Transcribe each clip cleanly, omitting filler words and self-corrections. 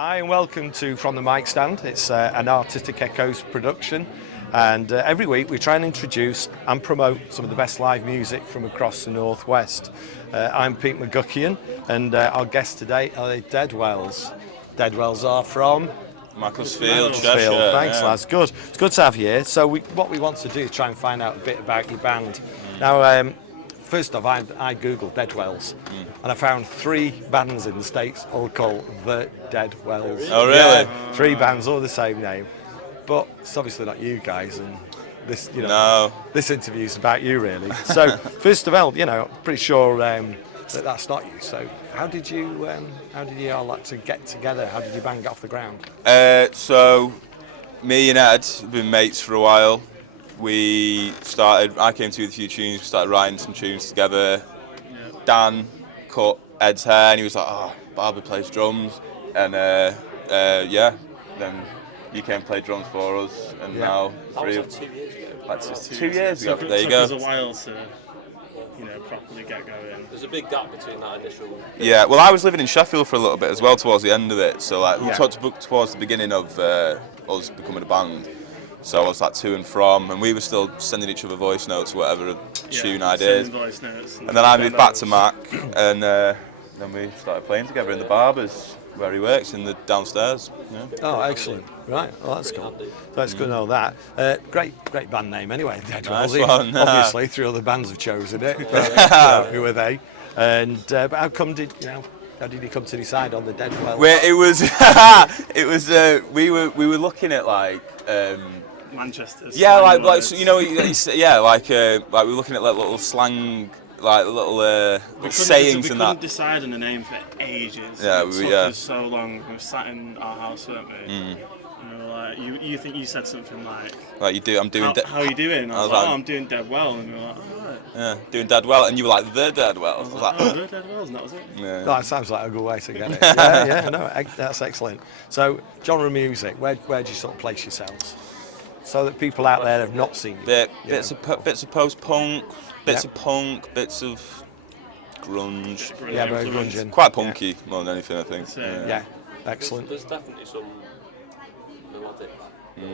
Hi and welcome to From the Mic Stand. It's an Artistic Echoes production, and every week we try and introduce and promote some of the best live music from across the Northwest. I'm Pete McGuckian, and our guests today are the Deadwells. Deadwells are from Macclesfield, Cheshire. Thanks, lads. Good. It's good to have you here. So what we want to do is try and find out a bit about your band. Now, first off, I googled Deadwells, and I found 3 bands in the States all called the Deadwells. Oh, really? Yeah, 3 bands, all the same name. But it's obviously not you guys, and this, this interview's about you, really. So, first of all, I'm pretty sure that's not you. So, how did you all like to get together? How did your band get off the ground? So, me and Ed have been mates for a while. I came to with a few tunes, we started writing some tunes together. Dan cut Ed's hair and he was like, Barbara plays drums. And then you came and played drums for us, and now that was like 2 years ago. Like 2 years ago, there you go. It took us a while to properly get going. There's a big gap between that initial... Yeah, well, I was living in Sheffield for a little bit as well towards the end of it, so we talked towards the beginning of us becoming a band. So I was like to and from, and we were still sending each other voice notes, whatever tune ideas. Voice notes and then I moved back to Mac, and then we started playing together in the Barbers, where he works, in the downstairs. Yeah. Oh, excellent. Right, well, that's cool. So it's good to know that. Great band name anyway, Deadwells. Nice one. Obviously, 3 other bands have chosen it. But, who are they? And but how did you come to decide on the Deadwells? Well, we were looking at Manchester. Yeah, like we were looking at little slang, little sayings and that. We couldn't decide on a name for ages. Yeah, it took us so long. We were sat in our house, weren't we? And we were like, you think you said something like you do. I'm doing. How are you doing? And I was like, I'm doing dead well. And we were like, right. Yeah, doing dead well, and you were like the Deadwells. I was like, the Deadwells, and that was it. Yeah. That sounds like a good way to get it. That's excellent. So, genre of music, where do you sort of place yourselves? So that people out there have not seen you. Bits of post-punk, bits of punk, bits of grunge. Yeah, very grungy. Quite punky more than anything, I think. Yeah, excellent. There's definitely some melodic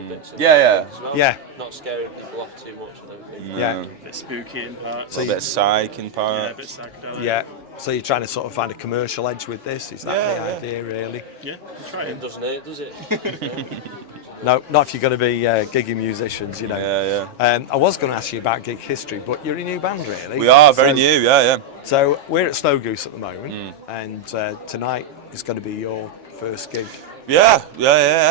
bits in Yeah. as well. Yeah. Not scaring people off too much, I don't think. Yeah. A bit spooky in parts. A bit of psych in parts. Yeah, a bit psychedelic. Yeah. So you're trying to sort of find a commercial edge with this? Is that the idea, really? Yeah, we're trying. It doesn't hurt, does it? No, not if you're going to be gigging musicians, Yeah. I was going to ask you about gig history, but you're a new band, really. We are very new, yeah. So we're at Snowgoose at the moment, and tonight is going to be your first gig. Yeah.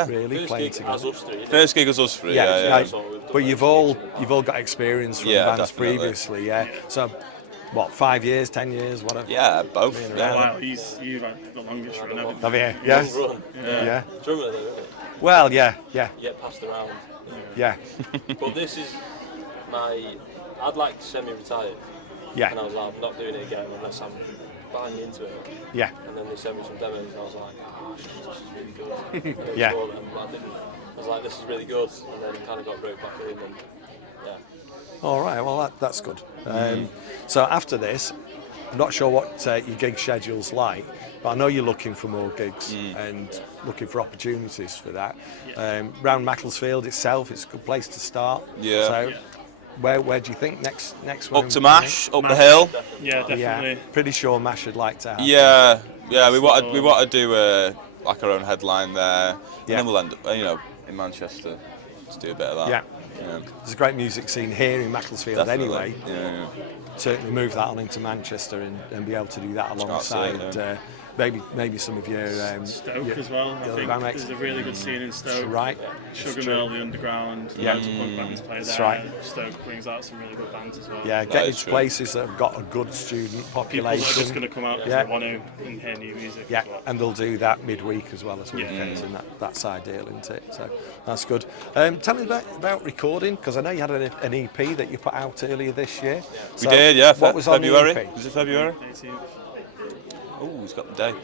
Really, First playing gig together. as us three, isn't it? First gig was us three, yeah. Right. But you've all got experience from bands definitely. previously, yeah. So, what, 5 years, 10 years, whatever? Yeah, both. Oh, wow, you've had the longest run, haven't you? Have you? Yes. Long run. Yeah. Drummer though, isn't it? Well, yeah. You get passed around. Yeah. But this is I'd like to semi-retire. Yeah. And I was like, I'm not doing it again unless I'm buying into it. Yeah. And then they sent me some demos and I was like, oh shit, this is really good. And Yeah. I was like, this is really good. And then kind of got roped back in and yeah. All right, well, that's good. So after this, I'm not sure what your gig schedule's like, but I know you're looking for more gigs and looking for opportunities for that. Round Macclesfield itself, it's a good place to start. Yeah. So where do you think next one? Up to Mash, up the hill. Yeah, definitely. Yeah, pretty sure Mash would like to have. Yeah. We want to do our own headline there, and then we'll end up, in Manchester to do a bit of that. Yeah. There's a great music scene here in Macclesfield anyway. Yeah. Certainly move that on into Manchester and be able to do that alongside maybe some of your Stoke as well. I think there's a really good scene in Stoke. Right. Sugar Mill, the Underground. Loads of punk bands play there. That's right. Stoke brings out some really good bands as well. Yeah, get into places that have got a good student People population. that are just going to come out because they want to and hear new music. Yeah, as well. and they'll do that midweek as well as weekends, and that's ideal, isn't it? So that's good. Tell me about recording, because I know you had an EP that you put out earlier this year. We did, yeah. What was on February? the EP? Was it February? 18th. Oh, he's got the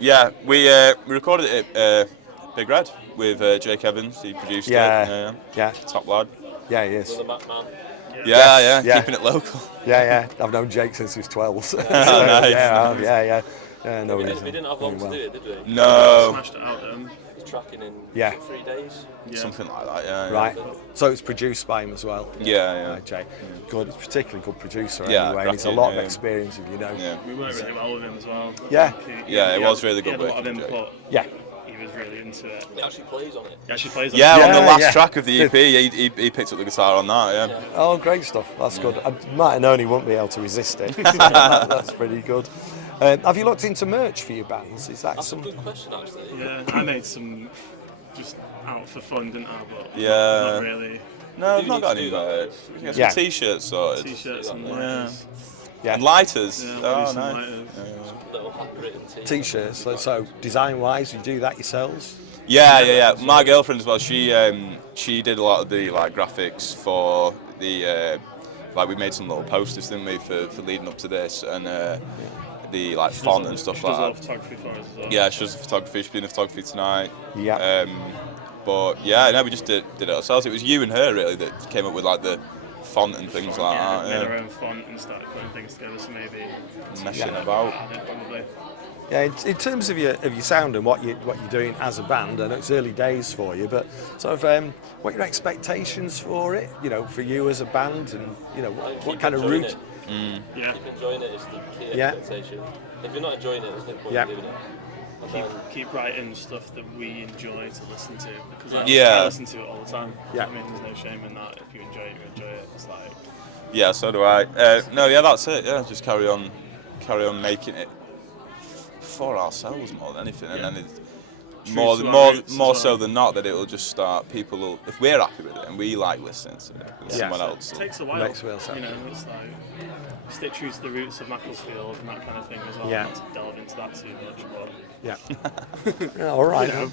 Yeah, day. We recorded it at Big Red with Jake Evans. He produced it. Yeah. Top lad. Yeah, he is. The Mac Man. Yeah, keeping it local. Yeah. I've known Jake since he was 12. So, Nice. yeah. Yeah, no, We it didn't, isn't. we didn't have long to Very do it, did we? No, Smashed it out then. The tracking in Yeah. 3 days. Yeah. something like that. Yeah. yeah. Right. So it's produced by him as well. Yeah, yeah. Right, Jay. Good. He's a particularly good producer Yeah, anyway, and he's a cracking, lot of yeah. experience, if you know. Yeah. We worked really well with him as well. Yeah. Yeah, it was really He good had a lot of working with Jay. input. Yeah. He was really into it. He actually plays on it. He actually plays on Yeah, it. on the Yeah, last yeah. track of the EP, he picked up the guitar on that. Yeah. Oh, great stuff. That's good. I might have known he wouldn't be able to resist it. That's pretty good. Have you looked into merch for your bands? Is that That's a some? good question, actually. Yeah, I made some just out for fun, didn't I? But Yeah. not really. No, We I've do not need got to any do that. merch. We can get Yeah. some t-shirts sorted. T-shirts and Yeah. lighters. Yeah. And lighters. Yeah, Oh, some nice. lighters. Little handwritten T-shirts. So design-wise, you do that yourselves? Yeah. My girlfriend as well. She did a lot of the like graphics for the like we made some little posters, didn't we, for leading up to this, and the like font and stuff She does all like that. photography for us as well. Yeah, she does photography. She's doing photography tonight. Yeah. But yeah, no, we just did it ourselves. It was you and her really that came up with like the font and things like Yeah, made that. our own font and started putting things together. So maybe Yeah, messing Yeah. about. add it probably. Yeah, in terms of your sound and what you're doing as a band, I know it's early days for you, but sort of what are your expectations for it? You know, for you as a band, and you know what Keep kind of enjoying route? it. Yeah. Keep enjoying it is the key Yeah. expectation. If you're not enjoying it, there's no point Yeah. in doing it. And then, Keep writing stuff that we enjoy to listen to, because Yeah. I listen to it all the time. Yeah. I mean, there's no shame in that. If you enjoy it, you enjoy it. It's like Yeah, so do I. No, yeah, that's it. Yeah, just carry on making it for ourselves more than anything, and then it's True more to our roots as well. so than not that it will just start. People will, if we're happy with it and we like listening to it, then Yeah. someone else. it will- takes a while. Makes real sense. You know, it's like stick true to the roots of Macclesfield and that kind of thing as well. Yeah. Not to delve into that too much, but Yeah. Yeah, all right. you know,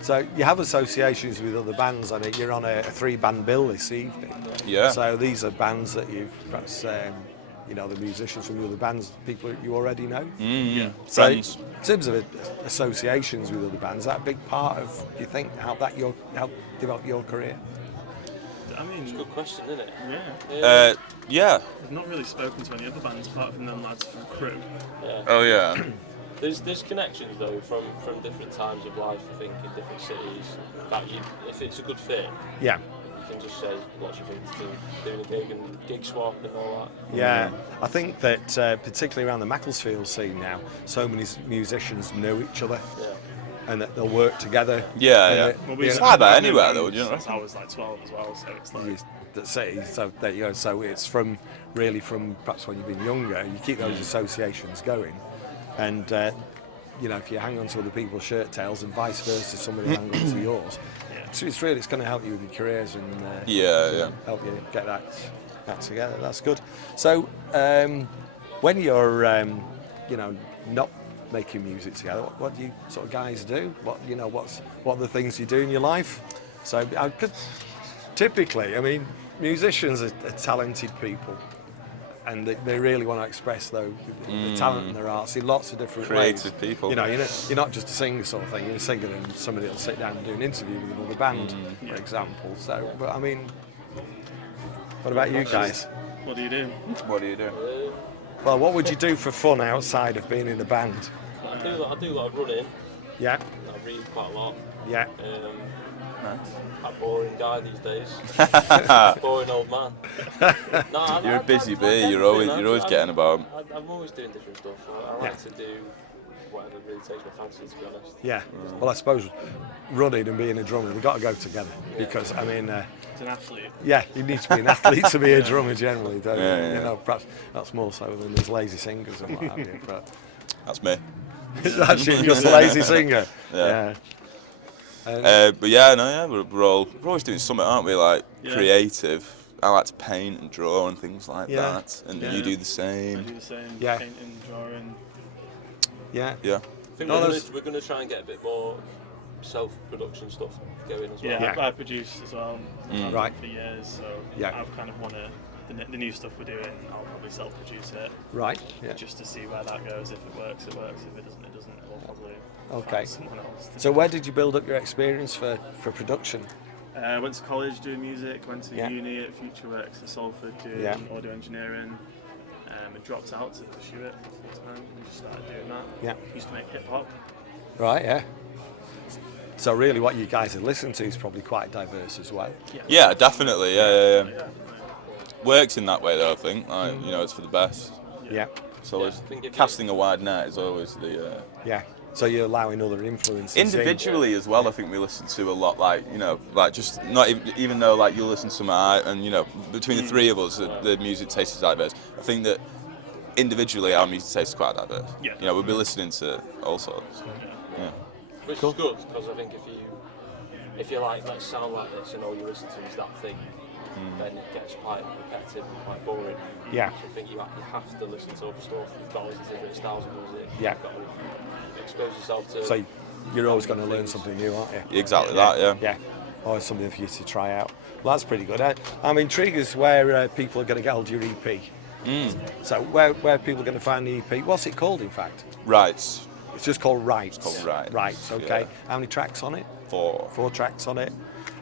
So you have associations with other bands on it. You're on a 3-band bill this evening. Yeah. So these are bands that you've perhaps, you know, the musicians from the other bands, people that you already know. Mm, So friends. in terms of associations with other bands, is that a big part of, do you think, how develop your career? I mean, good question, isn't it? yeah. Yeah. I've not really spoken to any other bands apart from them lads from Crew. Yeah. Oh yeah. There's connections though from different times of life. I think in different cities that if it's a good fit, Yeah. you can just say what you think to doing a gig and gig swap and all that. Yeah, I think that particularly around the Macclesfield scene now, so many musicians know each other Yeah. and that they'll work together. Yeah, And yeah. that- Well, you It's know, like that I've known anywhere though, bands do you know? since I was like 12 as well, so it's like that city. So there you go. So it's from really from perhaps when you've been younger, you keep those associations going, and you know if you hang on to other people's shirt tails and vice versa, somebody hang on to yours. Yeah. So it's really going to help you with your careers and Yeah. help you get that together. That's good. So when you're you know not making music together, what do you sort of guys do? What are the things you do in your life? So typically, I mean, musicians are talented people, and they really want to express the talent in their arts in lots of different ways. Creative people. You know, you're not just a singer sort of thing. You're a singer, and somebody will sit down and do an interview with another band, for example. So, but I mean, what about you guys? what do you do? What do you do? Well, what would you do for fun outside of being in a band? I do a lot of running. Yeah, I read quite a lot. yeah. A boring guy these days. Boring old man. No, You're a busy bee. I You're always getting about. I'm always doing different stuff. I like to do whatever really takes my fancy, to be honest. Yeah. Well, I suppose running and being a drummer, they've got to go together because, I mean, As an athlete. yeah, you need to be an athlete to be a drummer generally, don't you? Yeah. You know, perhaps that's more so than there's lazy singers and what have you. But That's me. that's you, just a lazy singer. Yeah. Yeah. But yeah, no, yeah, we're always doing something, aren't we? Like Yeah. creative. I like to paint and draw and things like Yeah. that, and Yeah. you do the I same. do the same. Yeah. Painting, drawing. Yeah. Yeah. I think No, we're going to try and get a bit more self-production stuff going as well. Yeah, Yeah. I produce as well. I've Right. done for years, so Yeah. I've kind of want to. The new stuff we're doing, I'll probably self-produce it Right. Yeah. just to see where that goes. If it works, it works. If it doesn't, it doesn't. We'll probably Okay. find someone else. So where did you build up your experience for production? I went to college doing music, went to Yeah. uni at FutureWorks in Salford doing Yeah. audio engineering. I dropped out to pursue it full time and just started doing that. Yeah. Used to make hip hop. Right, yeah. So really what you guys are listening to is probably quite diverse as well. Yeah, definitely. Yeah. Works in that way though. I think. Like, you know, it's for the best. Yeah, It's always I think if casting a wide net is always the. yeah. So you're allowing other influences Individually as well, I think we listen to a lot. Like, you know, like just not even though like you listen to my, and you know, between the three of us, the music taste is diverse. I think that individually our music taste is quite diverse. Yeah. You know, we'll be listening to all sorts. Yeah. Which is good, because I think if you like, let's sound like this and all you listen to is that thing, then it gets quite repetitive and quite boring. Yeah. So I think you have to listen to other stuff. You've got to listen to different styles of music. Yeah. You've got to expose yourself to. So you're always going to learn something new, aren't you? Exactly that. Yeah. Yeah. Always something for you to try out. Well, that's pretty good. I'm intrigued as where people are going to get hold of your EP. So where are people going to find the EP? What's it called, in fact? Rights. It's just called Rights. It's called Rights, Rights, okay. yeah. How many tracks on it? 4. 4 tracks on it.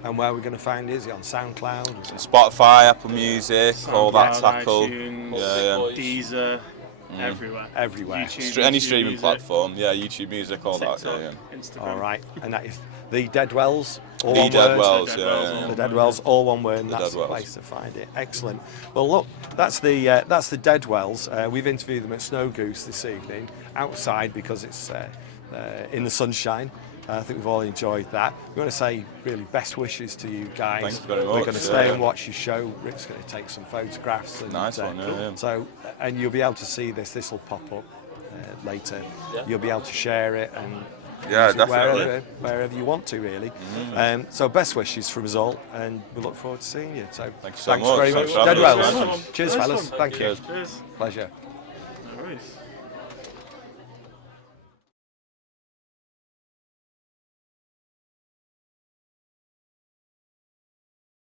And where are we going to find it? Is it on SoundCloud? And Spotify, Apple Music, all that SoundCloud, tackle. iTunes, Yeah. Deezer, everywhere. Everywhere. Any YouTube streaming Music, platform. Yeah, YouTube Music, all that. TikTok, Yeah. Instagram. All right. And that is the Deadwells. All The one Dead word. Wells. Dead Yeah. Wells, yeah. The Deadwells, all one word, and The that's the Deadwells. place to find it. Excellent. Well, look, that's the Deadwells. We've interviewed them at Snowgoose this evening, outside because it's in the sunshine. I think we've all enjoyed that. We want to say really best wishes to you guys. Thanks very We're much, going to stay yeah. and watch your show. Rick's going to take some photographs. And, Nice one, yeah. So, and you'll be able to see this. This will pop up later. Yeah. You'll be able to share it and Yeah, use it definitely. wherever you want to, really. So best wishes from us all, and we look forward to seeing you. So Thank you so thanks much. very Thanks much. for having us. Deadwells. Nice one. Cheers, Nice fellas. one. Thank you. you. Cheers. Pleasure. No worries.